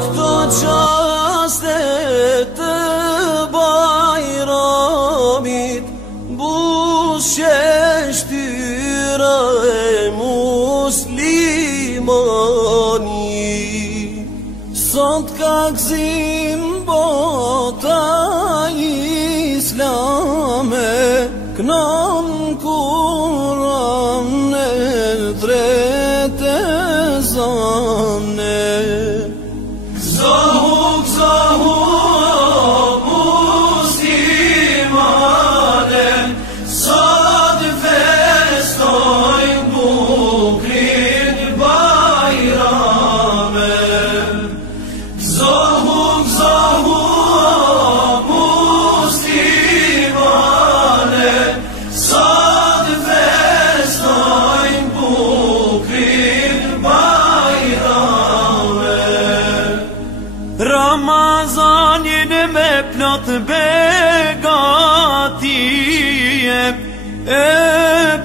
këto qaste të bajramit, bushe shtyra e muslimani. Sot ka gzim bota islame, kënon Kur'an e drejtë e zane. Gzohu muslimane, sot festojnë bukrin bajrame. Gzohu muslimane, sot festojnë bukrin bajrame. Ramazanin me plot begatije, e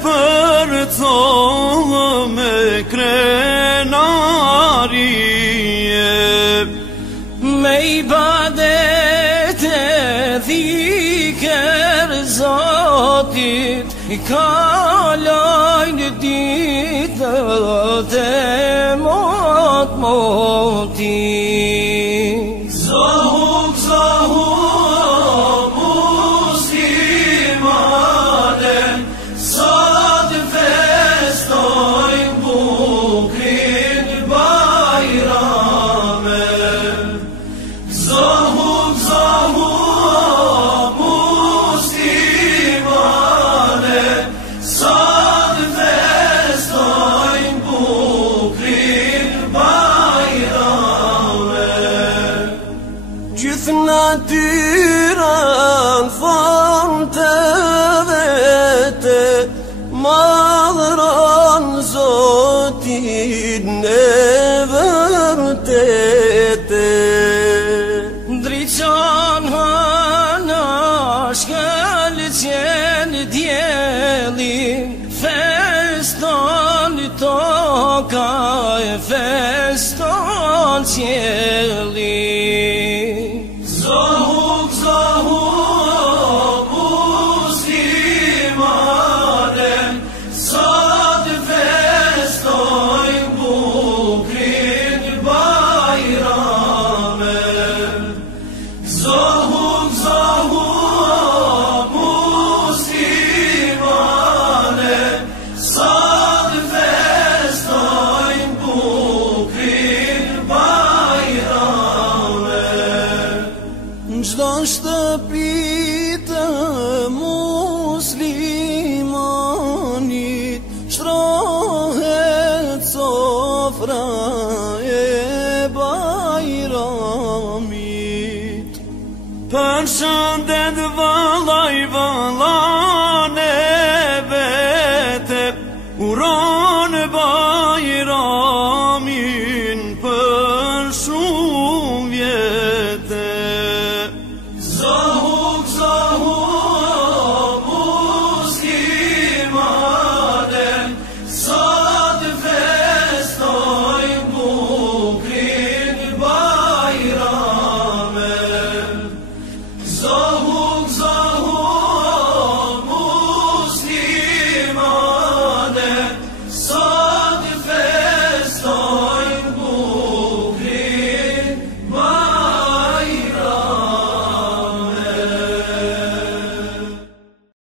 për cohë me krenarije, me ibadete dhikër Zotit, i kalojnë ditët e mot-motit. Gzohu muslimane, sot festojnë bukrin bajrame. Gzohu muslimane, sot festojnë bukrin bajrame. Gjithë natyran formë të vete, madhëron Zotin e vërtete. Ndriçon hëna shkëlqen djellin, feston toka e feston qiellin. Gzohu muslimane, sot festojnë bukrin bajrame. Gzohu muslimane, sot festojnë bukrin bajrame. Çdo shtëpi të muslimanit, shtrohet sofra e bajramit. Për